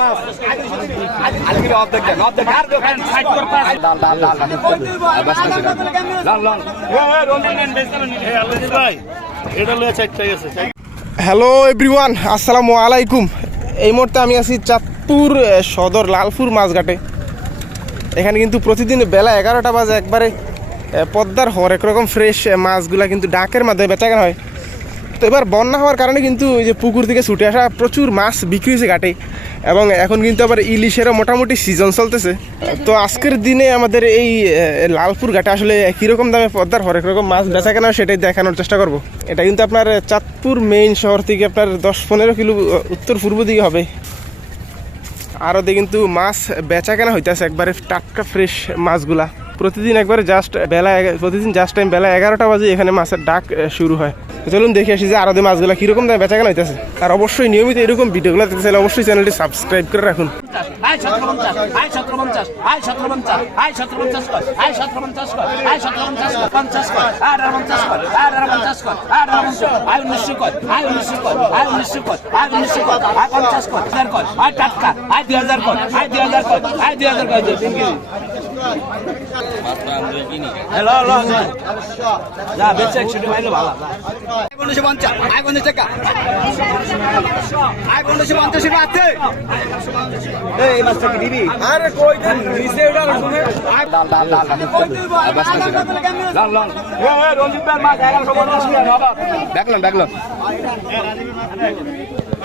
মা আর দেখেন সাইড ডাল ডাল ডাল ডাল ডাল ভাই এটা লয়ে গেছে হ্যালো এভরিওয়ান আসসালামু আলাইকুম এই মুহূর্তে আমি আছি চাঁদপুর সদর লালপুর মাছঘাটে এখানে কিন্তু প্রতিদিন বেলা এগারোটা বাজে একবারে পদ্মার হরেক রকম ফ্রেশ মাছগুলা কিন্তু ডাকের মাধ্যমে বেচাকেনা হয় তো এবার বন্যা হওয়ার কারণে কিন্তু ওই যে পুকুর থেকে ছুটে আসা প্রচুর মাছ বিক্রি হয়েছে ঘাটে এবং এখন কিন্তু আবার ইলিশেরও মোটামুটি সিজন চলতেছে। তো আজকের দিনে আমাদের এই লালপুর ঘাটে আসলে কীরকম দামে পদ্মার হরেক রকম মাছ বেচা কেনা সেটাই দেখানোর চেষ্টা করব। এটা কিন্তু আপনার চাঁদপুর মেইন শহর থেকে আপনার দশ পনেরো কিলো উত্তর পূর্ব দিকে হবে। আরও কিন্তু মাছ বেচা কেনা হইতেছে একবারে টাটকা ফ্রেশ মাছগুলা। প্রতিদিন একবারে জাস্ট বেলা প্রতিদিন জাস্ট টাইম বেলা এগারোটা বাজে এখানে মাছের ডাক শুরু হয় চলুন দেখে আসি যে আরও মাছগুলা কীরকম দামে বেচা কেনা হইতেছে আর অবশ্যই নিয়মিত এরকম ভিডিওগুলো দেখতে চাইলে অবশ্যই চ্যানেলটি সাবস্ক্রাইব করে রাখুন পনেরোশো পঞ্চাশ আয় পঞ্চাশ টাকা আয় পনেরোশো পঞ্চাশ আছে এই মাছটা কি দিবি? আরে কই নিচে ওটা ডাল ডাল ডাল ডাল ডাল রঞ্জিত মাছ এগারোশো পঞ্চাশ টাকা বাবা। দেখলাম দেখলাম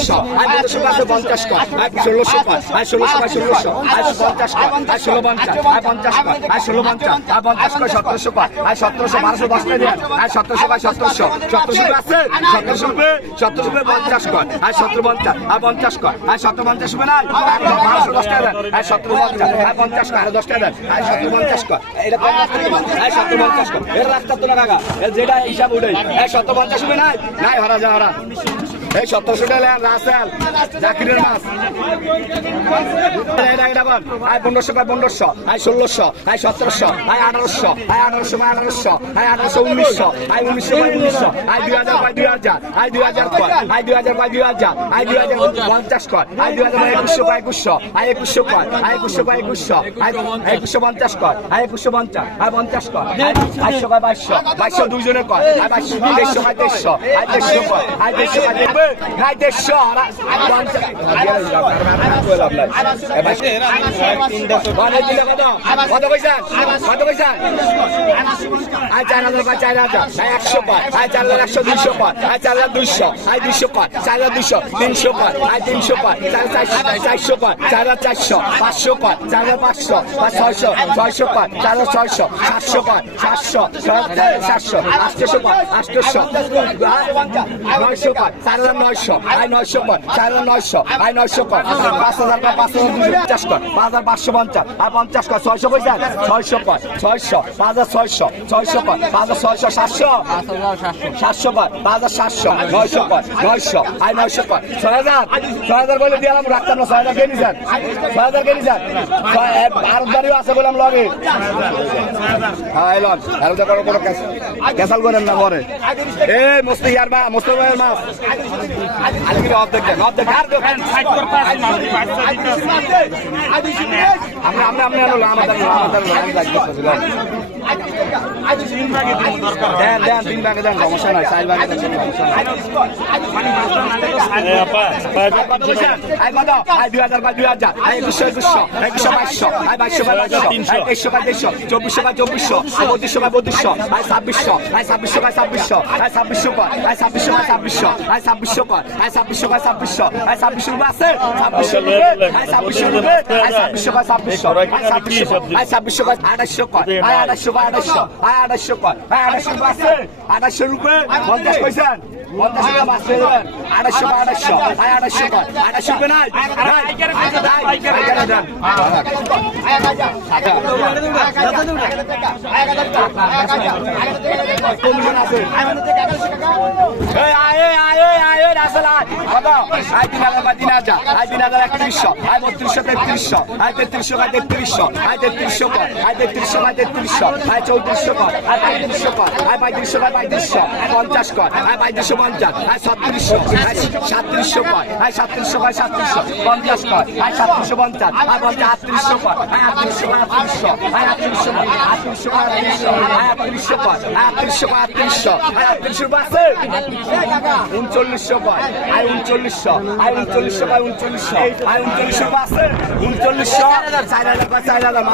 চোদ্দশো কয় চোদ্দশো আয় পঞ্চাশ কয় আয় ষোলোশো কয় আয় ষোলোশো কয় ষোলোশো, আয় পঞ্চাশ কয় আয় ষোলো পঞ্চাশ, আয় পঞ্চাশ কয় আয় ষোলো পঞ্চাশ, আয় পঞ্চাশ কয় সতেরোশো কয় আয় সতেরোশো, বারোশো, দশ টাকা আয় সতেরোশো কয় সতেরোশো। সতেরোশো আছে? সতেরোশো সতেরোশো পঞ্চাশ কয় আয় সতেরো পঞ্চাশ, আয় পঞ্চাশ কয় আয় সতেরো পঞ্চাশ রুপে নাই বারোশো, দশ টাকা দেন। সতেরো পঞ্চাশ, আয় পঞ্চাশ কয় আরও দশ টাকা দেন। সতেরো না যেটা হিসাব উঠে পঞ্চাশ রুপে নাই নাই, হরা যা, হরা। এই সতেরোশো টাকা রাসেল, জাকিরের মাছ। আয় পনেরোশো কয় পনেরোশো। আয় ষোলোশো আয় সতেরোশো আয় আঠারোশো আয় আঠারোশো আয় আঠারোশো আয় আঠারোশো, উনিশশো আয় উনিশশো কয় উনিশশো আয় দুই হাজার কয় দুই হাজার আয় দুই হাজার, কয় আয় দুই হাজার কয় দুই হাজার আয় দুই হাজার, পঞ্চাশ, কয় আয় দুই হাজার একুশশো কয় একুশশো আয় একুশশো, কয় আয় একুশশো কয় একুশশো আয় একুশশো, পঞ্চাশ, কয় আয় একুশশো, পঞ্চাশ আয় পঞ্চাশ আয় বাইশশো, কয়, বাইশশো বাইশশো, দুইজনের কয় আয় বাইশশো দেড়শো আয় কয় আয় কয় দেখবে আয় পঞ্চাশ কত পয়সা কত পয়সা আয় চার হাজার পাঁচ চার হাজার আয় একশো পাঁচ আয় চার হাজার একশো দুইশো পাঁচ আয় চার হাজার দুইশো আয় দুইশো পাঁচ চার হাজার দুইশো তিনশো পাঁচ আয় তিনশো পাঁচ চার চারশো পাঁচ চার হাজার চারশো পাঁচশো পাঁচ চার হাজার পাঁচশো পাঁচ ছয়শো ছয়শো পাঁচ চার হাজার ছয়শো সাতশো পাঁচ সাতশো সাতশো আটশো পাঁচ আটশো নয়শো পাঁচ হাজার নয়শো আয় নয়শো চার হাজার নয়শো আয় নয়শো পাঁচ পাঁচ হাজার পাঁচ পাঁচ হাজার পঞ্চাশ কর, পাঁচ হাজার পাঁচশো পঞ্চাশ, আর পঞ্চাশ কর, ছয়শো পয়সা ছয়শো কর, ছয়শো, পাঁচ হাজার ছয়শো ছয়শো কর, পাঁচ হাজার ছয়শো, সাতশো। সাতশো কর, পাঁচ হাজার সাতশো, নয়শো কর, নয়শো আয় নয়শো কর, ছয় হাজার। ছয় হাজার বলে দিয়ে রাখতাম না, ছয় হাজার কে নিছেন ছয় হাজার কে নিছেন আরও দাঁড়িয়ে আছে বলে আমি লগে হ্যাঁ এলন আর কোনো কোনো ক্যাসাল করেন না, পরে। এ মস্তি ইয়ার মা মস্তি ভাইয়ের মাছ। আমরা আমরা আমরা আমাদের দেন দেন তিন ভাগে দেন সমস্যা নাই চার ভাগে দুই হাজার বাই দুই হাজার একুশশো একুশশো একুশশো বাইশশো আই বাইশশো বাই বাইশশো তেইশশো বাই তেইশশো চব্বিশশো বাই চব্বিশশো বত্রিশশো বাই বত্রিশশো আই ছাব্বিশশো আই ছাব্বিশশো বাই ছাব্বিশশো আই ছাব্বিশশো আই ছাব্বিশশো বাই ছাব্বিশশো আই ছাব্বিশশো কয় আয় ছাব্বিশশো কয় ছাব্বিশশো আয় ছাব্বিশশো আছে ছাব্বিশশো রুপে আয় ছাব্বিশশো রুপে আয় ছাব্বিশশো কয় ছাব্বিশশো আয় ছাব্বিশশো আয় ছাব্বিশশো কয় আঠাশশো কয় আয় আঠাশশো কয় আঠাশশো আয় আঠাশশো কয় আয় আঠাশশো রুপে আছে কয় আঠাশশো এই, রাসেল। কত? আয়। তিন হাজার বা তিন হাজার, আয় তিন হাজার একত্রিশশো, আয় বত্রিশশো, তেত্রিশশো, আয় তেত্রিশশো, আয় তেত্রিশশো, আয় তেত্রিশশো কর, আয় তেত্রিশশো, আয় তেত্রিশশো, আয় চৌত্রিশশো কর, আয় পঁয়ত্রিশশো কর, আয় পঁয়ত্রিশশো, আয় পঁয়ত্রিশশো, পঞ্চাশ কর, আয় পঁয়ত্রিশশো পঞ্চাশ, আয় ছত্রিশশো, আয় সাতত্রিশশো কর, আয় সাতত্রিশশো কর, সাতত্রিশশো, পঞ্চাশ কর, আয় সাতত্রিশশো পঞ্চাশ, আয় পঞ্চাশ আটত্রিশশো কর, আয় আটত্রিশশো কর, আটত্রিশশো, আয় আটত্রিশশো কর, আটত্রিশশো কর, আটত্রিশশো, আয় আটত্রিশশো কর, আয় আটত্রিশশো কর, আটত্রিশশো, আটত্রিশশো বাসে উনচল্লিশশো কয় আয় উনচল্লিশশো। আয় উনচল্লিশশো কয় উনচল্লিশশো। আয় উনচল্লিশশো আছে উনচল্লিশশো। চার হাজার কয় চার হাজার।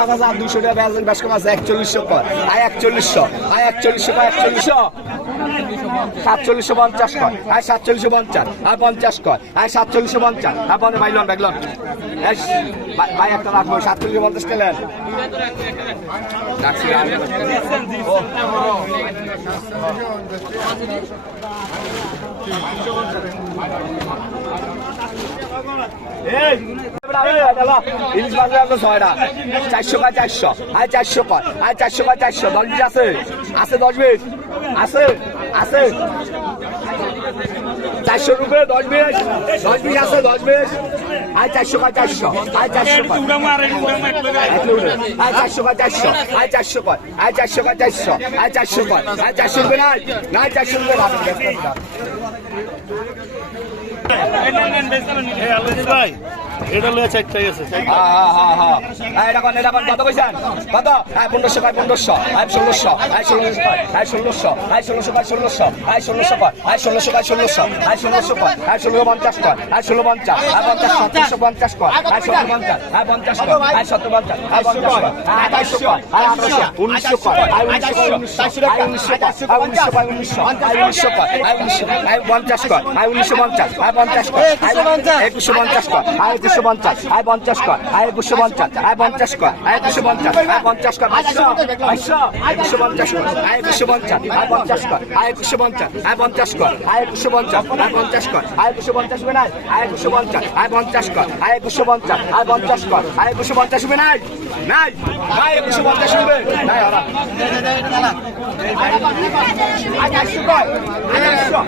টাকা বেশ কম আছে। একচল্লিশশো কয় আয় একচল্লিশশো। আয় একচল্লিশশো কয় একচল্লিশশো। সাতচল্লিশশো পঞ্চাশ কয় আয় সাতচল্লিশশো পঞ্চাশ। আয় পঞ্চাশ কয় আয় সাতচল্লিশশো পঞ্চাশ। পঞ্চাশ বাইলন বাইলন এই, ভাই- ভাই একটা রাখব সাতচল্লিশশো পঞ্চাশ কেলেন ইলিশ মাছ আছে ছয়টা চারশো কয় চারশো। আয় চারশো কয় আয় চারশো কয় চারশো। দশ বিশ আছে? আছে দশ বিশ আছে? আছে চারশো রুপে দশ বিশ দশ বিশ আছে দশ বিশ আয় চারশো কয় চারশো আয় চারশো আয় চারশো কয় চারশো আয় চারশো কয় আয় চারশো কয় চারশো আয় চারশো কয় আয় চারশো রুপে নাই নাই চারশো রুপে ভাই এটা লয়ে চারটাই আছে এটা কোন এটা কোন কত কইছেন কত আয় পনেরোশো কয় পনেরোশো আয় ষোলোশো আয় ষোলোশো কয় আয় ষোলোশো ষোলো পঞ্চাশ কয় আয় ষোলো পঞ্চাশ আয় পঞ্চাশ পঞ্চাশ কয় আয় সতেরো পঞ্চাশ আয় পঞ্চাশ কয় আয় সতেরো পঞ্চাশ আয় পঞ্চাশ কয় আয় আঠাইশো কয় আয় আঠারোশো উনিশশো কয় আয় উনিশশো কয় উনিশশো আয় উনিশশো কয় উনিশশো কয় উনিশশো কয় উনিশশো পঞ্চাশ কয় আয় উনিশশো পঞ্চাশ আয় পঞ্চাশ কয় একুশশো পঞ্চাশ আয় পঞ্চাশ কয় আয় একুশশো পঞ্চাশ আয় পঞ্চাশ কয় আয় একুশশো পঞ্চাশ আয় পঞ্চাশ কয় বাইশশো একুশশো পঞ্চাশ কয় আয় একুশশো পঞ্চাশ আয় পঞ্চাশ কয় আয় একুশশো পঞ্চাশ আয় পঞ্চাশ কয় আয় একুশশো পঞ্চাশ আয় পঞ্চাশ কয় আয় একুশশো পঞ্চাশ হবে নাই আয় একুশো পঞ্চাশ আয় পঞ্চাশ কয় আয় একুশশো পঞ্চাশ আয় পঞ্চাশ কয় আয় একুশো পঞ্চাশ হবে নাই নাই নাই একুশো পঞ্চাশ হবে নাই ওরা আঠাশশো কয় আঠাশশো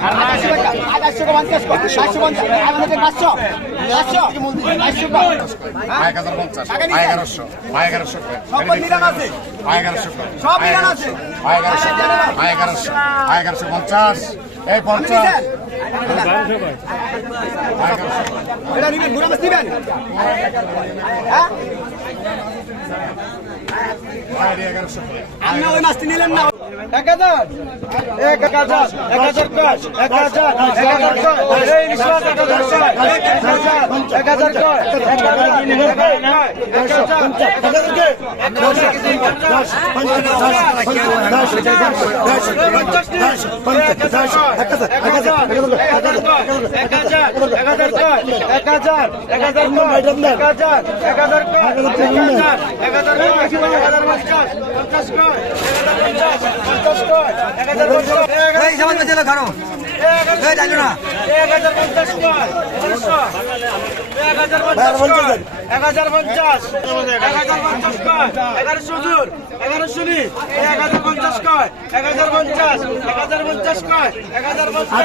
আঠাশশো পঞ্চাশ কয় আঠাশশো পঞ্চাশ আমাদের পাঁচশো পাঁচশো পাঁচশো এক হাজার পঞ্চাশ এগারোশো। এগারোশো এগারোশো এগারোশো এগারোশো এগারোশো পঞ্চাশ এই পঞ্চাশ আপনি ওই মাছটি নিলেন না। এক হাজার এক হাজার এক হাজার কয় এক হাজার এক হাজার কয় এক হাজার এক হাজার কয় এক হাজার এক হাজার এক হাজার পঞ্চাশ ঘর এক হাজার পঞ্চাশ এক হাজার পঞ্চাশ। কয় এগারোশো জোর এগারোশো নি এক হাজার পঞ্চাশ কয় এক হাজার পঞ্চাশ। এক হাজার পঞ্চাশ কয় এক হাজার পঞ্চাশ।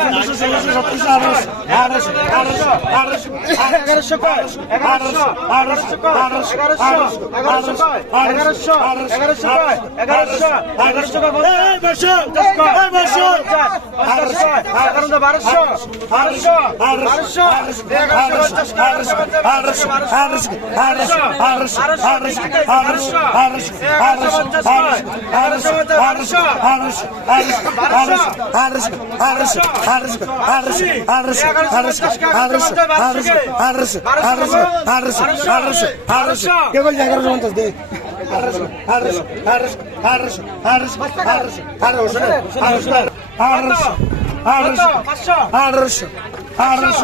এগারোশো কয় এগারোশো এগারোশো কয় এগারোশো এগারোশো কয় এগারোশো এগারোশো কয় এগারোশো এগারোশো কয় বারোশো। বারোশো বারোশো। এগারো Arış, arış, arış, arış,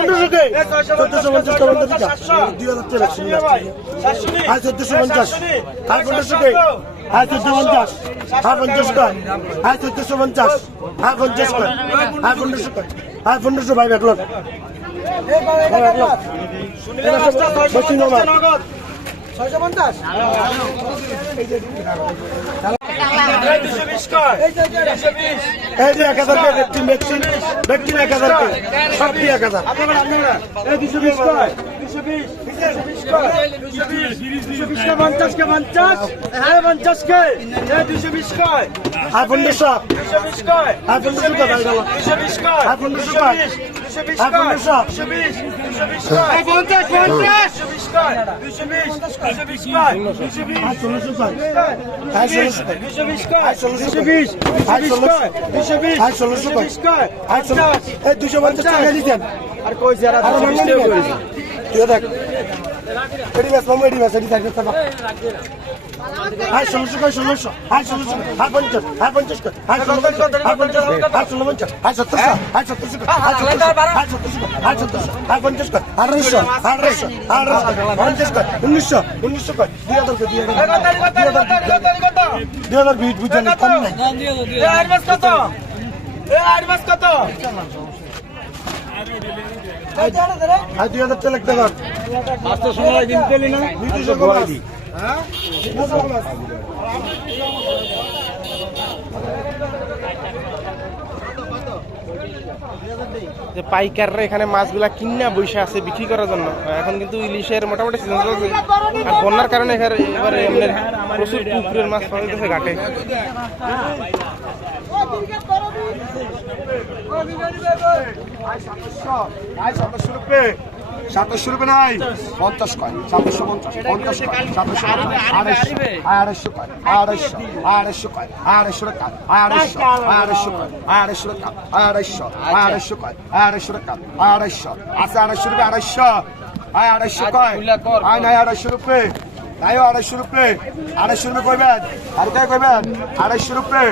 পনেরোশোকে চোদ্দশো পঞ্চাশ দুই হাজার তেল হ্যাঁ, হ্যাঁ, হ্যাঁ চোদ্দশো পঞ্চাশ। হ্যাঁ পনেরোশোকে হ্যাঁ চোদ্দশো পঞ্চাশ। হ্যাঁ পঞ্চাশ হ্যাঁ চোদ্দশো পঞ্চাশ। হ্যাঁ পঞ্চাশ হ্যাঁ পনেরোশো হ্যাঁ পনেরোশো ভাই এক লক্ষ ছয়শো পঞ্চাশ এই যে এক হাজার কে ভ্যাকসিন ভ্যাকসিন ভ্যাকসিন এক হাজার কে সব দিয়ে এক হাজার। এই দুশো বিশ কয়? পঞ্চাশ কে পঞ্চাশ হ্যাঁ পঞ্চাশ কে দুশো বিশ কয় হ্যাঁ পনেরোশো হ্যাঁ পনেরোশো কয় ভাই গেল হ্যাঁ পনেরোশো কয় হ্যাঁ পনেরোশো হ্যাঁ পঞ্চাশ পঞ্চাশ হ্যাঁ ষোলোশো কয় হ্যাঁ ষোলোশো কয় হ্যাঁ ষোলোশো বিশ হ্যাঁ ষোলোশো হ্যাঁ ষোলোশো কয় হ্যাঁ ষোলো এই দুশো পঞ্চাশ টাকা দিচ্ছেন আর কই যারা তুই দেখ এডি ব্যাস মামু এডি ব্যাস এডি থাকবে থাকবে হ্যাঁ ষোলোশো কয় ষোলোশো হ্যাঁ ষোলোশো হ্যাঁ পঞ্চাশ হ্যাঁ পঞ্চাশ কয় হ্যাঁ ষোলো পঞ্চাশ হ্যাঁ পঞ্চাশ হ্যাঁ ষোলো পঞ্চাশ হ্যাঁ সত্তরশো হ্যাঁ সত্তরশো হ্যাঁ সত্তরশো হ্যাঁ সত্তরশো হ্যাঁ পঞ্চাশ কয় আঠারোশো আঠারোশো আঠারোশো পঞ্চাশ কয় উনিশশো উনিশশো কয় দুই হাজার কয় দুই হাজার দুই হাজার বিট বুঝছেন কম নাই হ্যাঁ দুই হাজার কর পাঁচটা সময় পেলি না হ্যাঁ যে পাইকাররা এখানে মাছগুলা কিনা বসে আছে, বিক্রি করার জন্য। এখন কিন্তু ইলিশের মোটামুটি সিজন চলছে। আর বন্যার কারণে এখানে এবারে প্রচুর পুকুরের মাছ পাওয়া যাচ্ছে ঘাটে। রুপে। সাতাশশো রুপে নাই? পঞ্চাশ কয় সাতাশশো পঞ্চাশ। পঞ্চাশ কয় সাতাশশো আড়াইশো। আড়াইশো কয় আড়াইশো। আড়াইশো কয় আড়াইশো টাকা আড়াইশো। আড়াইশো কয় আড়াইশো টাকা আড়াইশো। আড়াইশো কয় আড়াইশো টাকা আড়াইশো। আছে আড়াইশো রুপে আড়াইশো। আয় আড়াইশো কয় আয় নাই আড়াইশো রুপে। তাই আড়াইশো রুপে। আড়াইশো রুপে কইবেন? আর কে কইবেন? আড়াইশো রুপে।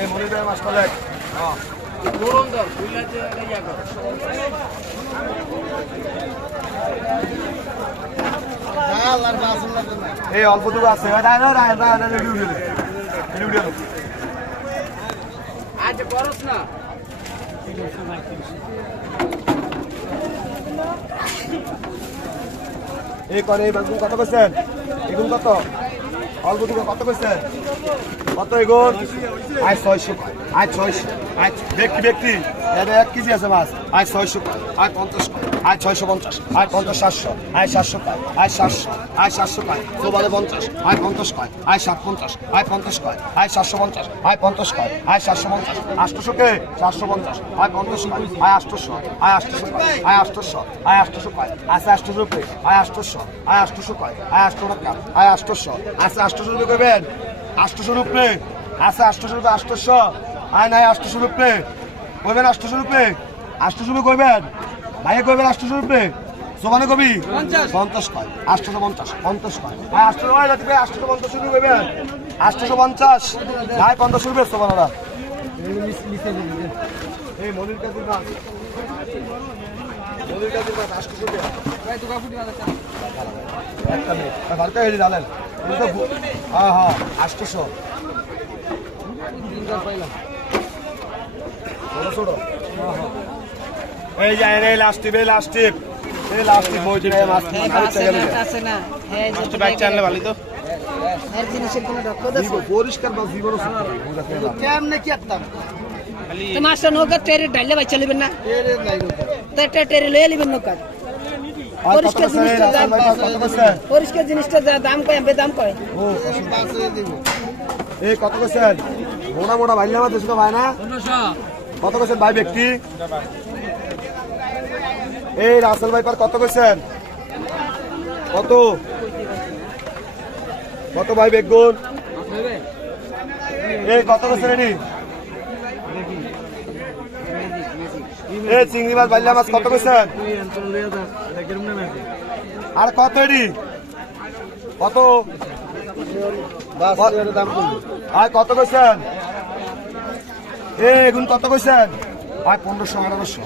এই এই অল্প দূর আছে এই করে এই কত করছেন এগুন কত? অল্প দূর কত করছেন কত এগুন আয় ছয়শো আয় ছয়শো আয় ব্যক্তি ব্যক্তি এটা এক কেজি আছে মাছ আয় ছয়শো আয় পঞ্চাশ আয় ছয়শো পঞ্চাশ আয় পঞ্চাশ সাতশো আয় সাতশো কয় আয় সাতশো আয় সাতশো কয় চৌবাদে পঞ্চাশ আয় পঞ্চাশ কয় আয় সাত পঞ্চাশ আয় পঞ্চাশ কয় আয় সাতশো পঞ্চাশ আয় পঞ্চাশ কয় আয় সাতশো পঞ্চাশ আটশোশো কে সাতশো পঞ্চাশ আয় পঞ্চাশ কয় আয় আটশোশো আয় আটশোশো কয় আয় আটশোশো আয় আটশোশো কয় আছে আটশোশো রুপে আয় আটশোশো আয় আটশোশো কয় আয় আটশো টাকা আয় আটশোশো আছে আটশোশো রুপে আটশোশো রুপে। আছে আটশোশো রুপে আটশোশো আয় নাই আটশোশো রুপে। কইবেন আটশোশো রুপে? আটশোশো রুপে কইবেন? ভাইয়া কইবেন আটশোশো রুপে? সোমানে কবি? পঞ্চাশ। কয়? আটশোশো পঞ্চাশ পঞ্চাশ কয়? ভাই আটশোশো হয় যাতে আটশোশো পঞ্চাশ রুপে কইবেন? আটশোশো পঞ্চাশ। ভাই পঞ্চাশ রুপে সোমানারা এই মনির কাছে একটা মিনিট ভালকা হেরি জানেন হ্যাঁ হ্যাঁ আটশোশো এই যে এই লাস্ট টিপ এই লাস্ট টিপ এই লাস্ট টিপ বই দিয়ে মাছ আছে না হ্যাঁ যে বাচ্চা আনলে ভালো তো এর জিনিসের কোনো দক্ষতা আছে পরিষ্কার বা জীবন কেমনে কি আত্তাম তো মাছটা নৌকা তেরে ডাইলে বাচ্চা নেবেন না একটা টেরে লয়ে নিবেন নৌকা কত পরিষ্কার জিনিসটা পরিষ্কার যা দাম কয় বেদাম কয়। এই কত কইছেন মোটা মোটা ভাই আমার দেশকে ভাই না? কত কইছেন ভাই ব্যক্তি? এই রাসেল ভাই পার কত কইছেন কত? কত ভাই বেগুন? এই কত কইছেন এনি এই চিংড়ি মাছ বাইলা মাছ কত কইছেন? আর কত এডি? কত? আর কত কইছেন? এ এগুন কত কইছেন? আর পনেরোশো আঠারোশো।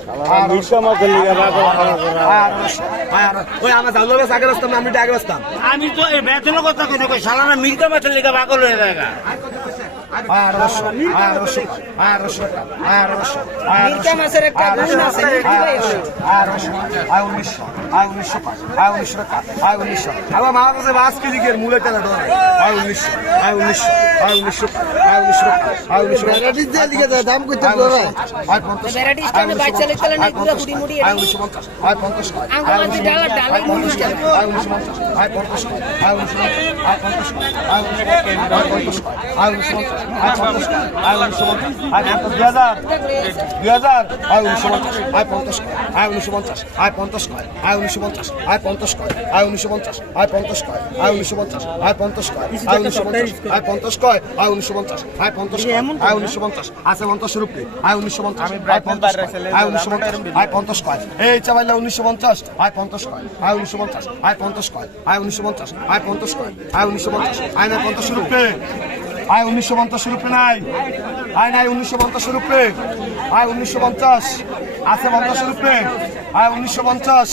ওই আমার জানলো বেশ আগে আমি আগে বসতাম আমি তো এই বেতনের কথা কোনো কই সালানা মির্কা বেতন লেগে পাগল হয়ে যায় আঠারোশো আঠারোশো আঠারোশো মির্কা মাছের একটা গুণ আছে। আঠারোশো আয় উনিশশো আয় উনিশশো পাঁচ আয় উনিশশো টাকা আয় উনিশশো আমার মা কাছে পাঁচ কেজি কে মূলে কেন ডরায় আয় উনিশশো টাকা দাম করতে আয় পঞ্চাশ ভ্যারাইটিস টাইমে বাচ্চা লিখতে নাই পুরা পঞ্চাশ আয় উনিশশো পঞ্চাশ আয় দুই হাজার দুই হাজার আয় উনিশশো পঞ্চাশ আয় পঞ্চাশ আয় উনিশশো পঞ্চাশ আয় পঞ্চাশ আয় উনিশশো পঞ্চাশ আয় পঞ্চাশ আয় উনিশশো পঞ্চাশ আয় পঞ্চাশ আয় উনিশশো পঞ্চাশ আয় পঞ্চাশ আয় উনিশশো পঞ্চাশ আয় পঞ্চাশ কয় আয় উনিশশো পঞ্চাশ আয় পঞ্চাশ আয় উনিশশো পঞ্চাশ আছে পঞ্চাশ রুপি আয় উনিশশো পঞ্চাশ আয় পঞ্চাশ আয় উনিশশো পঞ্চাশ আয় পঞ্চাশ কয় এই চাবাইলা উনিশশো পঞ্চাশ আয় পঞ্চাশ কয় আয় উনিশশো পঞ্চাশ আয় পঞ্চাশ কয় আয় উনিশশো পঞ্চাশ আয় পঞ্চাশ কয় আয় উনিশশো পঞ্চাশ আয় নাই পঞ্চাশ রুপে আয় উনিশশো পঞ্চাশ রুপে নাই। আয় নাই উনিশশো পঞ্চাশ রুপে। আয় উনিশশো পঞ্চাশ। আছে পঞ্চাশ রুপে। আয় উনিশশো পঞ্চাশ।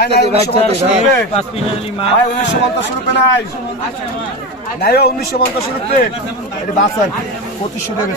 আয় নাই উনিশশো পঞ্চাশ রুপে। আয় উনিশশো পঞ্চাশ রুপে নাই। নাই উনিশশো পঞ্চাশ রুপে। এটা বাসার পঁচিশশো টাকা